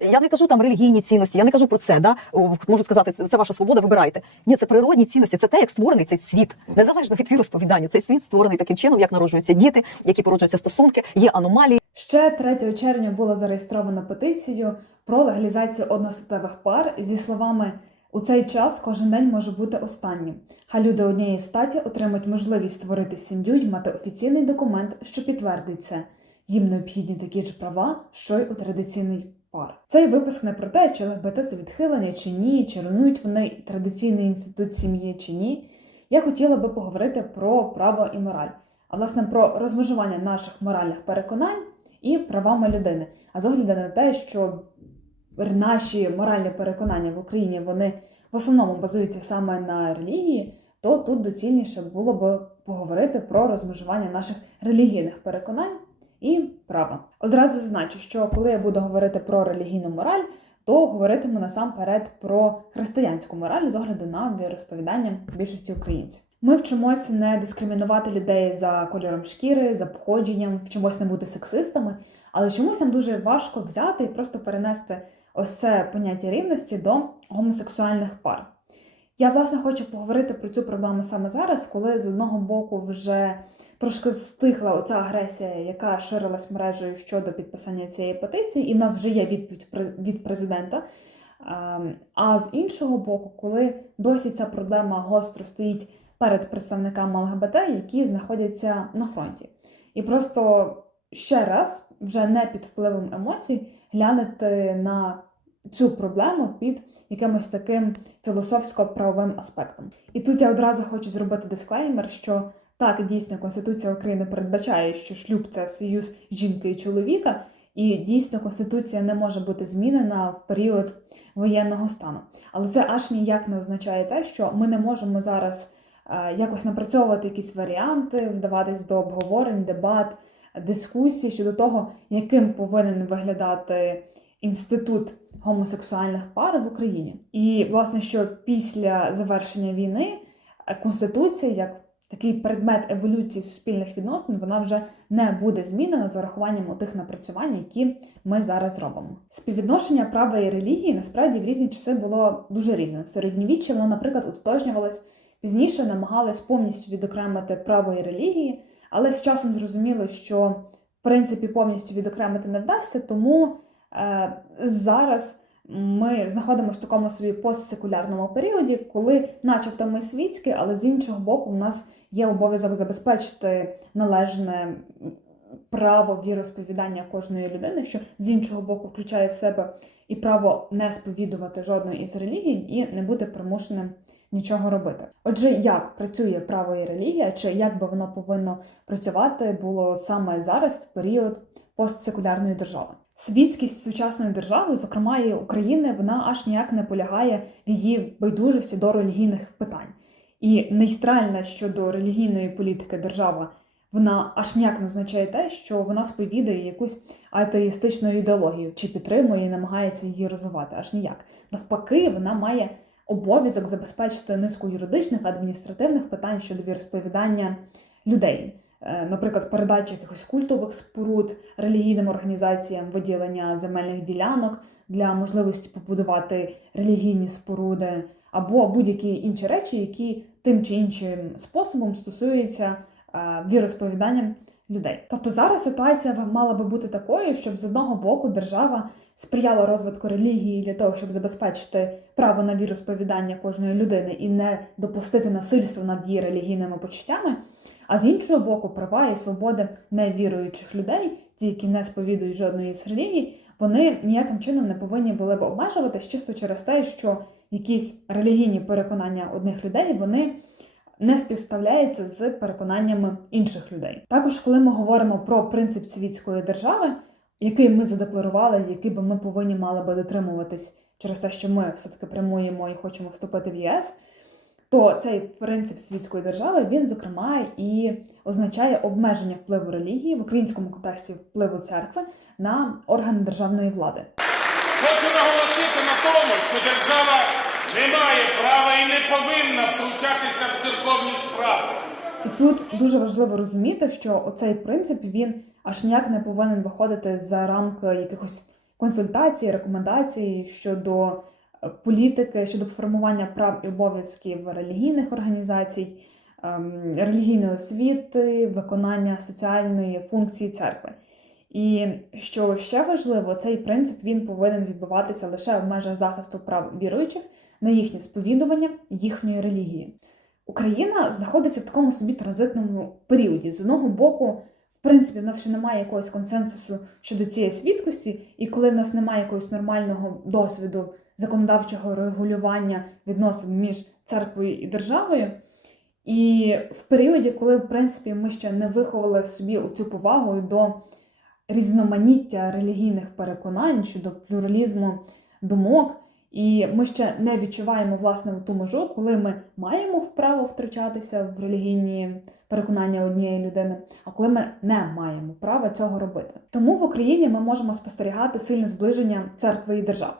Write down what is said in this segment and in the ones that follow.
Я не кажу там релігійні цінності, я не кажу про це. Да? Можу сказати, це, це ваша свобода, вибирайте. Ні, це природні цінності, це те, як створений цей світ, незалежно від віросповідання. Цей світ створений таким чином, як народжуються діти, які породжуються стосунки, є аномалії. Ще 3 червня було зареєстровано петицію про легалізацію одностатевих пар зі словами у цей час кожен день може бути останнім. Хай люди однієї статі отримають можливість створити сім'ю й мати офіційний документ, що підтвердить це. Їм необхідні такі ж права, що й у традиційний пар. Цей випуск не про те, чи ЛГБТ це відхилення чи ні, чи руйнують вони традиційний інститут сім'ї чи ні. Я хотіла би поговорити про право і мораль, а власне про розмежування наших моральних переконань і правами людини. А з огляду на те, що наші моральні переконання в Україні вони в основному базуються саме на релігії, то тут доцільніше було б поговорити про розмежування наших релігійних переконань і права. Одразу зазначу, що коли я буду говорити про релігійну мораль, то говоритиму насамперед про християнську мораль з огляду на віросповідання більшості українців. Ми вчимося не дискримінувати людей за кольором шкіри, за походженням, вчимося не бути сексистами, але чомусь нам дуже важко взяти і просто перенести ось це поняття рівності до гомосексуальних пар. Я, власне, хочу поговорити про цю проблему саме зараз, коли з одного боку вже трошки стихла оця агресія, яка ширилась мережею щодо підписання цієї петиції, і в нас вже є відповідь від президента. Ем, А з іншого боку, коли досі ця проблема гостро стоїть перед представниками ЛГБТ, які знаходяться на фронті. І просто ще раз, вже не під впливом емоцій, глянути на цю проблему під якимось таким філософсько-правовим аспектом. І тут я одразу хочу зробити дисклеймер, що так, дійсно, Конституція України передбачає, що шлюб це союз жінки і чоловіка, і дійсно Конституція не може бути змінена в період воєнного стану. Але це аж ніяк не означає те, що ми не можемо зараз е, якось напрацьовувати якісь варіанти, вдаватись до обговорень, дебат, дискусій щодо того, яким повинен виглядати інститут гомосексуальних пар в Україні. І, власне, що після завершення війни е, Конституція, як такий предмет еволюції суспільних відносин, вона вже не буде змінена з урахуванням тих напрацювань, які ми зараз робимо. Співвідношення права і релігії насправді в різні часи було дуже різним. В середньовіччі воно, наприклад, утотожнювалось, пізніше намагались повністю відокремити право і релігії, але з часом зрозуміло, що в принципі повністю відокремити не вдасться, тому е, зараз ми знаходимося в такому собі постсекулярному періоді, коли, начебто, ми світські, але з іншого боку, в нас є обов'язок забезпечити належне право віросповідання кожної людини, що з іншого боку включає в себе і право не сповідувати жодної із релігій і не бути примушеним нічого робити. Отже, як працює право і релігія, чи як би воно повинно працювати, було саме зараз в період постсекулярної держави. Світськість сучасної держави, зокрема і України, вона аж ніяк не полягає в її байдужості до релігійних питань. І нейтральна щодо релігійної політики держава, вона аж ніяк не означає те, що вона сповідує якусь атеїстичну ідеологію чи підтримує і намагається її розвивати. Аж ніяк. Навпаки, вона має обов'язок забезпечити низку юридичних адміністративних питань щодо віросповідання людей. Е, Наприклад, передача якихось культових споруд релігійним організаціям, виділення земельних ділянок для можливості побудувати релігійні споруди, або будь-які інші речі, які тим чи іншим способом стосуються е, віросповіданням людей. Тобто зараз ситуація мала би бути такою, щоб з одного боку держава сприяла розвитку релігії для того, щоб забезпечити право на віросповідання кожної людини і не допустити насильства над її релігійними почуттями. А з іншого боку, права і свободи невіруючих людей, ті, які не сповідують жодної з релігій, вони ніяким чином не повинні були б обмежуватись чисто через те, що якісь релігійні переконання одних людей вони не співставляються з переконаннями інших людей. Також, коли ми говоримо про принцип світської держави, який ми задекларували, який би ми повинні мали би дотримуватись через те, що ми все-таки прямуємо і хочемо вступити в ЄС, то цей принцип світської держави він, зокрема, і означає обмеження впливу релігії в українському контексті впливу церкви на органи державної влади. Хочу наголосити на тому, що держава не має права і не повинна втручатися в церковні справи. І тут дуже важливо розуміти, що оцей принцип він аж ніяк не повинен виходити за рамки якихось консультації, рекомендації щодо е, політики, щодо формування прав і обов'язків релігійних організацій, ем, релігійної освіти, виконання соціальної функції церкви. І що ще важливо, цей принцип він повинен відбуватися лише в межах захисту прав віруючих на їхнє сповідування їхньої релігії. Україна знаходиться в такому собі транзитному періоді. З одного боку, в принципі, в нас ще немає якогось консенсусу щодо цієї свідкості, і коли в нас немає якогось нормального досвіду законодавчого регулювання відносин між церквою і державою. І в періоді, коли в принципі ми ще не виховали в собі цю повагу до різноманіття релігійних переконань щодо плюралізму думок, і ми ще не відчуваємо власне ту межу, коли ми маємо право втручатися в релігійні переконання однієї людини, а коли ми не маємо права цього робити. Тому в Україні ми можемо спостерігати сильне зближення церкви і держав.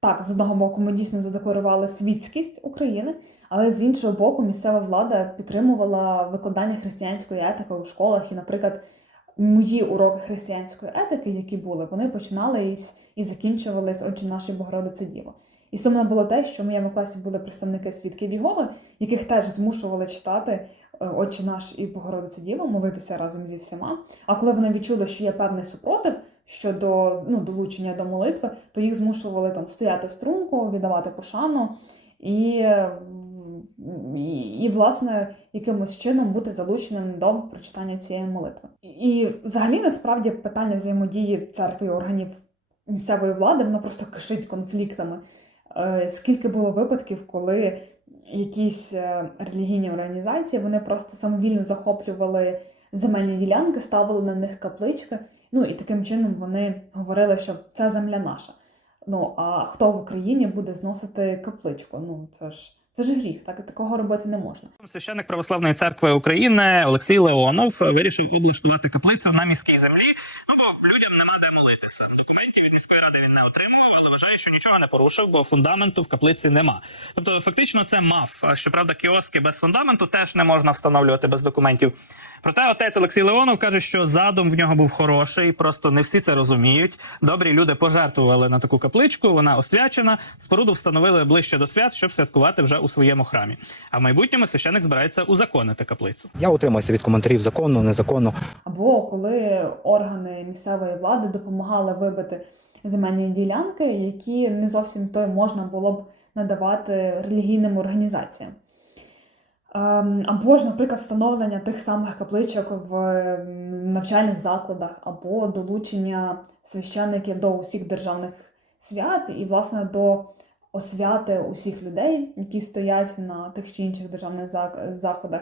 Так, з одного боку, ми дійсно задекларували світськість України, але з іншого боку, місцева влада підтримувала викладання християнської етики у школах. І, наприклад, мої уроки християнської етики, які були, вони починали і закінчувались Отче наші Богородице Діво. І сумно було те, що в моєму класі були представники свідків Єгови, яких теж змушували читати е, Отче наш і Богородице Діво, молитися разом зі всіма. А коли вони відчули, що є певний супротив щодо ну, долучення до молитви, то їх змушували там стояти струнку, віддавати пошану і, і, і, власне, якимось чином бути залученим до прочитання цієї молитви. І взагалі, насправді, питання взаємодії церкви і органів місцевої влади воно просто кишить конфліктами. Е, Скільки було випадків, коли якісь е, релігійні організації вони просто самовільно захоплювали земельні ділянки, ставили на них каплички. Ну і таким чином вони говорили, що ця земля наша. Ну а хто в Україні буде зносити капличку? Ну це ж це ж гріх, так такого робити не можна. Священник Православної церкви України Олексій Леонов вирішив облаштувати каплицю на міській землі. Ну бо людям нема де молитися. Документів від міської ради він не отримує, але вважає, що нічого не порушив, бо фундаменту в каплиці нема. Тобто, фактично, це мав. Щоправда, кіоски без фундаменту теж не можна встановлювати без документів. Проте отець Олексій Леонов каже, що задум в нього був хороший, просто не всі це розуміють. Добрі люди пожертвували на таку капличку, вона освячена. Споруду встановили ближче до свят, щоб святкувати вже у своєму храмі. А в майбутньому священик збирається узаконити каплицю. Я утримуюся від коментарів законно, незаконно. Або коли органи місцевої влади допомагали вибити земельні ділянки, які не зовсім то можна було б надавати релігійним організаціям. Ем, Або ж, наприклад, встановлення тих самих капличок в навчальних закладах, або долучення священників до усіх державних свят і, власне, до освяти усіх людей, які стоять на тих чи інших державних заходах,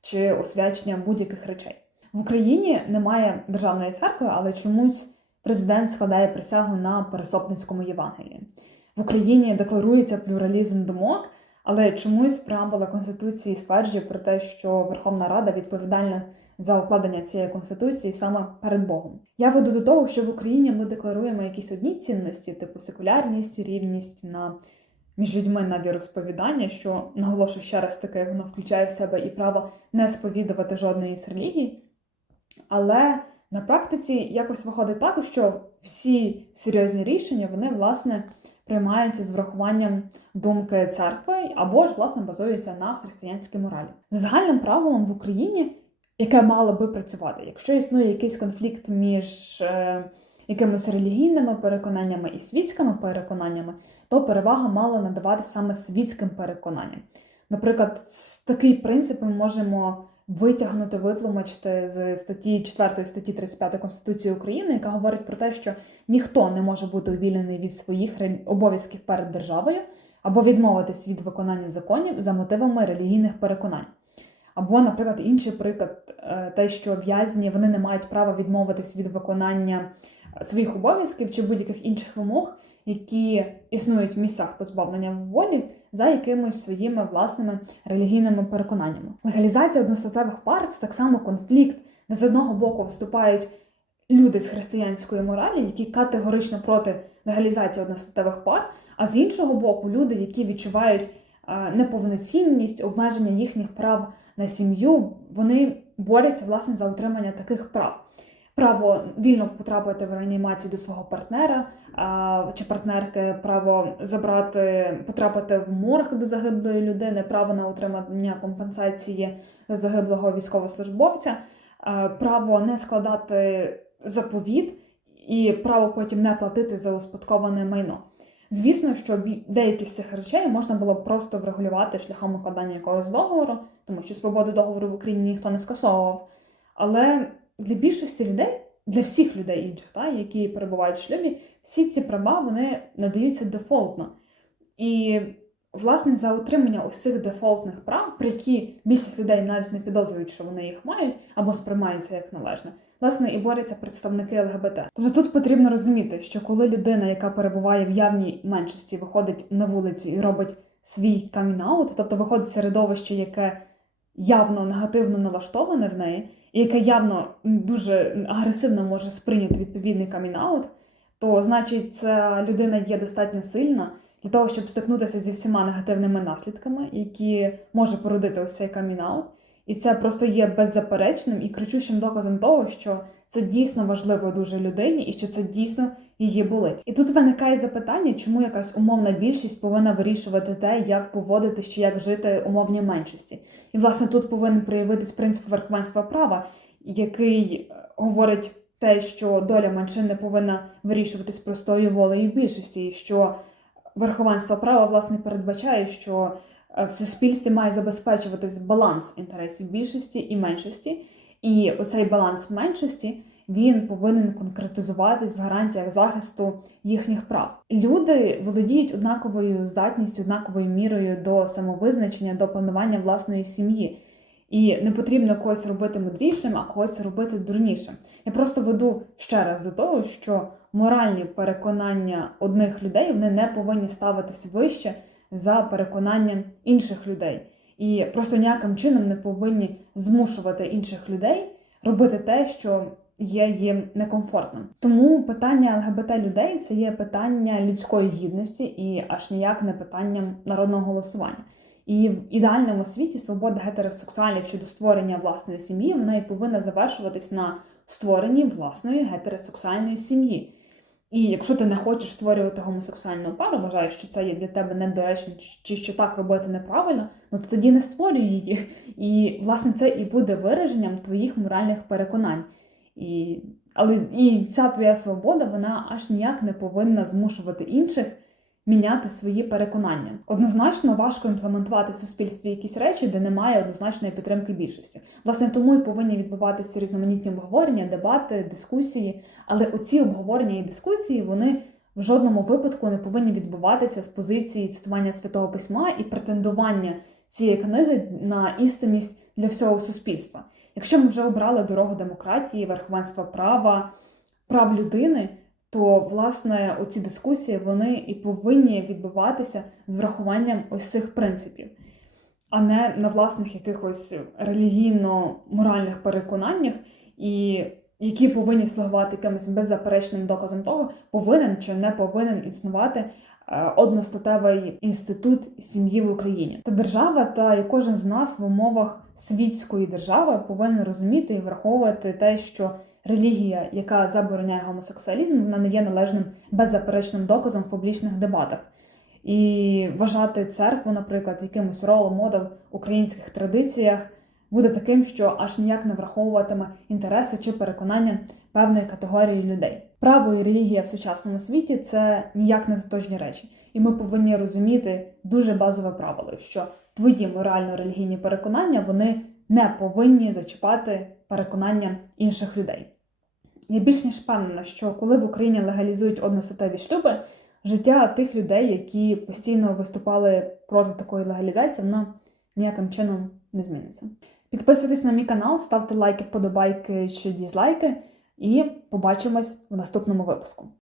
чи освячення будь-яких речей. В Україні немає державної церкви, але чомусь президент складає присягу на Пересопницькому Євангелії. В Україні декларується плюралізм думок, але чомусь преамбула Конституції стверджує про те, що Верховна Рада відповідальна за укладення цієї конституції саме перед Богом. Я веду до того, що в Україні ми декларуємо якісь одні цінності, типу секулярність, рівність на між людьми на віросповідання, що наголошую ще раз таки, воно включає в себе і право не сповідувати жодної з релігій. Але на практиці якось виходить так, що всі серйозні рішення вони власне приймаються з врахуванням думки церкви або ж власне базуються на християнській моралі. За загальним правилом в Україні, яке мало би працювати, якщо існує якийсь конфлікт між е, якимись релігійними переконаннями і світськими переконаннями, то перевага мала надавати саме світським переконанням. Наприклад, такий принцип ми можемо витягнути, витлумачити з статті 4 статті 35 Конституції України, яка говорить про те, що ніхто не може бути увільнений від своїх обов'язків перед державою або відмовитись від виконання законів за мотивами релігійних переконань. Або, наприклад, інший приклад, е, те, що в'язні вони не мають права відмовитись від виконання своїх обов'язків чи будь-яких інших вимог, які існують в місцях позбавлення волі за якимись своїми власними релігійними переконаннями. Легалізація одностатевих пар це так само конфлікт, де з одного боку вступають люди з християнської моралі, які категорично проти легалізації одностатевих пар, а з іншого боку, люди, які відчувають неповноцінність, обмеження їхніх прав на сім'ю, вони борються власне за утримання таких прав. Право вільно потрапити в реанімацію до свого партнера а, чи партнерки, право забрати, потрапити в морг до загиблої людини, право на отримання компенсації загиблого військовослужбовця, а, право не складати заповіт і право потім не платити за успадковане майно. Звісно, що деякі з цих речей можна було б просто врегулювати шляхом укладання якогось договору, тому що свободу договору в Україні ніхто не скасовував. Але для більшості людей, для всіх людей інших, та, які перебувають в шлюбі, всі ці права вони надаються дефолтно. І, власне, за отримання ось цих дефолтних прав, про які більшість людей навіть не підозрюють, що вони їх мають або сприймаються як належне, власне, і борються представники ЛГБТ. Тобто тут потрібно розуміти, що коли людина, яка перебуває в явній меншості, виходить на вулиці і робить свій камінаут, тобто виходить в середовище, яке явно негативно налаштоване в неї, і яке явно дуже агресивно може сприйняти відповідний камінаут, то значить ця людина є достатньо сильна для того, щоб стикнутися зі всіма негативними наслідками, які може породити ось цей камінаут. І це просто є беззаперечним і кричущим доказом того, що це дійсно важливо дуже людині, і що це дійсно її болить. І тут виникає запитання, чому якась умовна більшість повинна вирішувати те, як поводитись чи як жити умовній меншості. І власне тут повинен проявитись принцип верховенства права, який е, говорить те, що доля меншин не повинна вирішуватись простою волею більшості, і що верховенство права власне передбачає, що в суспільстві має забезпечуватись баланс інтересів більшості і меншості. І оцей баланс меншості він повинен конкретизуватись в гарантіях захисту їхніх прав. Люди володіють однаковою здатністю, однаковою мірою до самовизначення, до планування власної сім'ї. І не потрібно когось робити мудрішим, а когось робити дурнішим. Я просто веду ще раз до того, що моральні переконання одних людей вони не повинні ставитись вище за переконання інших людей. І просто ніяким чином не повинні змушувати інших людей робити те, що є їм некомфортним. Тому питання ЛГБТ людей це є питання людської гідності і аж ніяк не питанням народного голосування. І в ідеальному світі свобода гетеросексуалів щодо створення власної сім'ї вона і повинна завершуватись на створенні власної гетеросексуальної сім'ї. І якщо ти не хочеш створювати гомосексуальну пару, вважаєш, що це є для тебе недоречно, чи що так робити неправильно, ну то тоді не створюй її. І власне це і буде вираженням твоїх моральних переконань. І, але і ця твоя свобода вона аж ніяк не повинна змушувати інших міняти свої переконання. Однозначно важко імплементувати в суспільстві якісь речі, де немає однозначної підтримки більшості. Власне, тому і повинні відбуватися різноманітні обговорення, дебати, дискусії. Але оці обговорення і дискусії вони в жодному випадку не повинні відбуватися з позиції цитування святого письма і претендування цієї книги на істинність для всього суспільства. Якщо ми вже обрали дорогу демократії, верховенства права, прав людини, то власне оці дискусії вони і повинні відбуватися з врахуванням ось цих принципів, а не на власних якихось релігійно-моральних переконаннях, і які повинні слугувати якимось беззаперечним доказом того, повинен чи не повинен існувати е, одностатевий інститут сім'ї в Україні. Та держава та і кожен з нас в умовах світської держави повинен розуміти і враховувати те, що релігія, яка забороняє гомосексуалізм, вона не є належним беззаперечним доказом в публічних дебатах. І вважати церкву, наприклад, якимось рол модел в українських традиціях буде таким, що аж ніяк не враховуватиме інтереси чи переконання певної категорії людей. Право і релігія в сучасному світі це ніяк не тотожні речі, і ми повинні розуміти дуже базове правило, що твої морально-релігійні переконання вони не повинні зачіпати переконання інших людей. Я більш ніж впевнена, що коли в Україні легалізують одностатеві шлюби, життя тих людей, які постійно виступали проти такої легалізації, воно ніяким чином не зміниться. Підписуйтесь на мій канал, ставте лайки, вподобайки чи дізлайки, і побачимось в наступному випуску.